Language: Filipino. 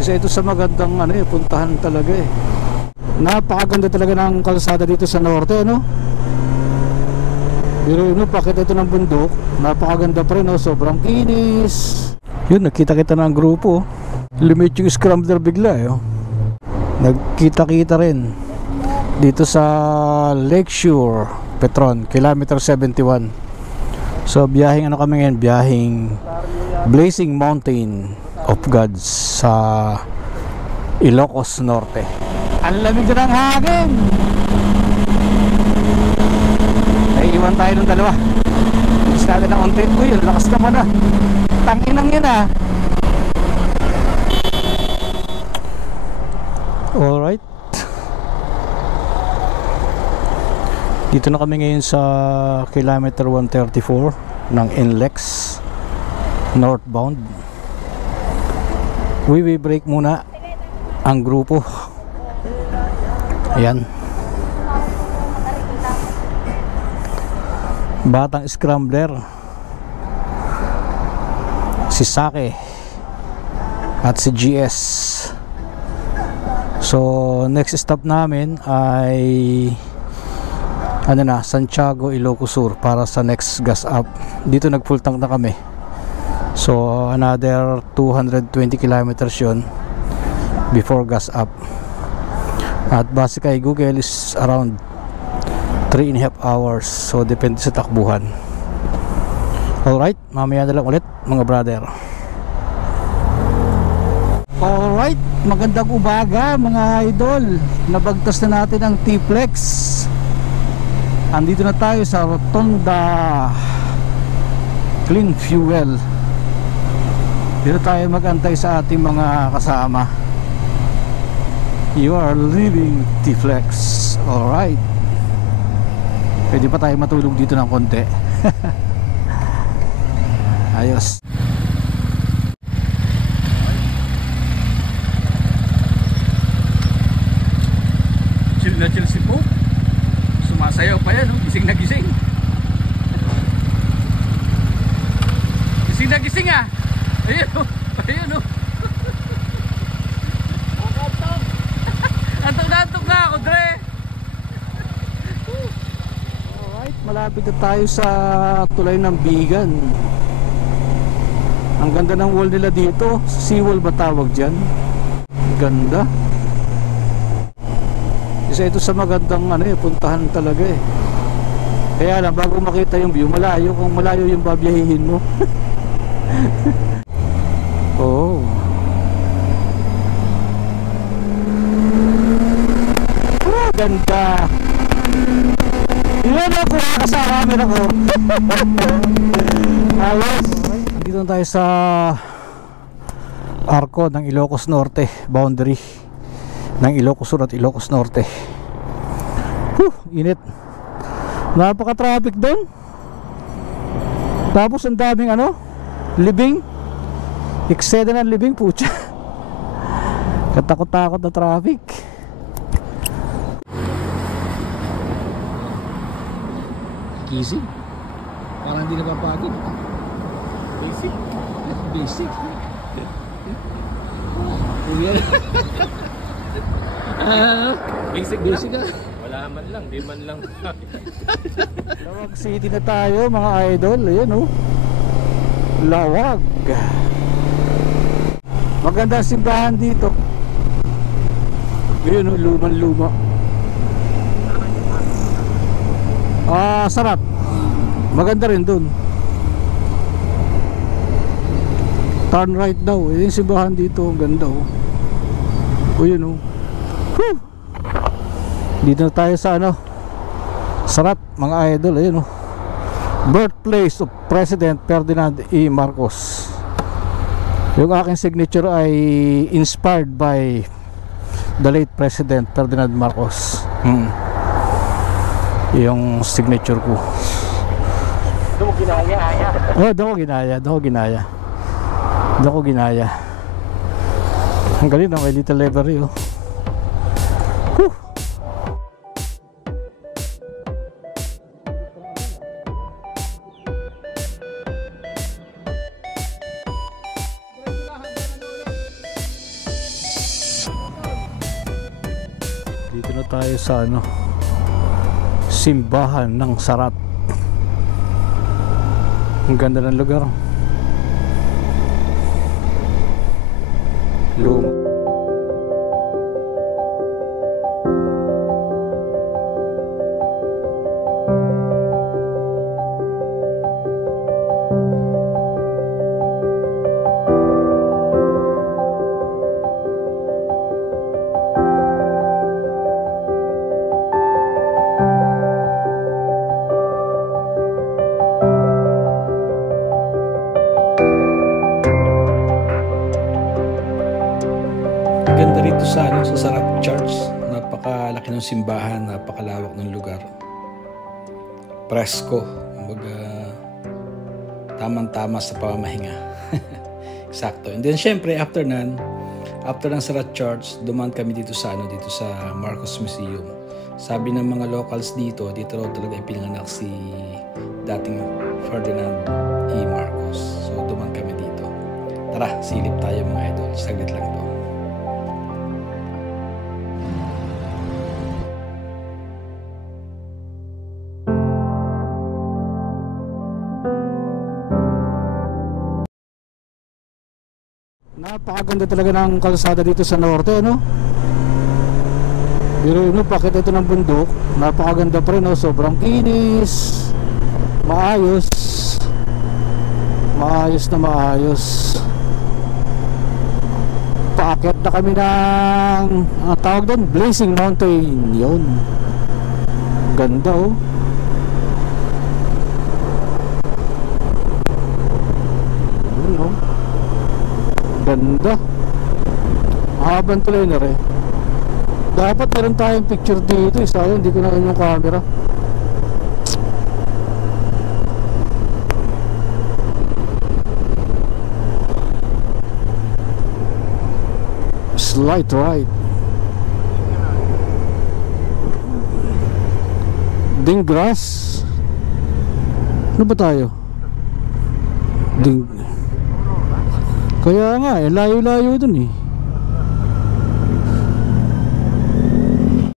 Isa ito sa magandang ano eh, puntahan talaga eh. Napakaganda talaga ng kalsada dito sa norte, ano? Pero yun, pakit ito ng bundok, napakaganda pa rin, no? Sobrang kinis. Yun, nakita-kita na ang grupo. Limit yung scrambler bigla eh, oh. Nagkita-kita rin dito sa Lakeshore Petron, kilometer 71. So biyahing ano kami ngayon, biyahing Blazing Mountain of Gods sa Ilocos Norte. Ang lamig na ng hangin. Ay, iwan tayo ng dalawa. Gusto natin ng onte. Uy, ang lakas naman ah. Tanginang yun ah. Alright. Dito na kami ngayon sa kilometer 134 ng NLEX northbound. We break muna ang grupo. Ayan. Batang scrambler, si Sake at si GS. So next stop namin ay ano na, Santiago, Ilocos Sur para sa next gas up. Dito nag full tank na kami. So another 220 kilometers yun before gas up. At base kay Google is around 3.5 hours. So depende sa takbuhan. Alright, mamaya na lang ulit mga brother. Alright, magandang umaga mga idol. Nabagtas na natin ang T-Flex. Andito na tayo sa Rotonda Clean Fuel. Dito tayo mag-antay sa ating mga kasama. You are leaving T-Flex. Alright, pwede pa tayo matulog dito ng konti. Ayos. Chill na chill si Pope. Sumasayaw pa yan, oh. Gising na gising. Gising na gising ah. Ayun oh. Ayun oh. Antok na ako, Dre. Alright, malapit na tayo sa tulay ng Bigan. Ang ganda ng wall nila dito. Seawall ba tawag dyan? Ganda. Isa ito sa magandang ano eh, puntahan talaga eh. Kaya lang, bago makita yung view, malayo. Kung malayo yung babiyahihin mo. Oh. Ganda. Yun ako, kasama ako. Ayos. Andito na tayo sa arko ng Ilocos Norte, boundary ng Ilocos Sur at Ilocos Norte. Init. Napaka-traffic doon. Tapos ang daming ano, libing. Eksena ng libing, putya. Katakot-takot na traffic. Easy. Parang hindi napapagod. Basic. Basic. Basic ah. Wala man lang, di man lang. Lawag City na tayo mga idol. Ayan oh. Lawag. Maganda simbahan dito. Ayan oh, lumang-luma. Sarap. Maganda rin dun. Turn right daw. Yung simbahan dito, ang ganda oh. O yun oh. Whew. Dito na tayo sa ano, Sarap mga idol. Ayun oh. Birthplace of President Ferdinand E. Marcos. Yung aking signature ay inspired by the late President Ferdinand Marcos. Yung signature ko. Doon ko ginaya. Oh, doon ko ginaya. Ang galing na, may little library oh. Whew. na tayo sa ano, simbahan ng Sarat. Ang ganda ng lugar. Luma. Ganda rito sa ano, sa Sarat Church. Napakalaki ng simbahan, napakalawak ng lugar. Presko, kumbaga tamang-tama sa pamamahinga. Eksakto. And then syempre after ng Sarat Church, dumaan kami dito sa ano, dito sa Marcos Museum. Sabi ng mga locals dito raw talaga ipinanganak si dating Ferdinand E. Marcos. So dumaan kami dito. Tara, silip tayo mga idol. Saglit lang to. Napakaganda talaga ng kalsada dito sa norte, no? Pero yun, pakit ito ng bundok, napakaganda pa rin, no? Sobrang kinis, maayos na maayos. Paakyat na kami ng tawag doon, Blazing Mountain. Yun, ganda, oh. Yun, oh, ganda. Habang tuloy na rin. Dapat meron tayong picture dito. Sayang hindi ko na yung camera. Slight right. Dinggrass. Ano ba tayo? Kaya nga, layo-layo dun eh.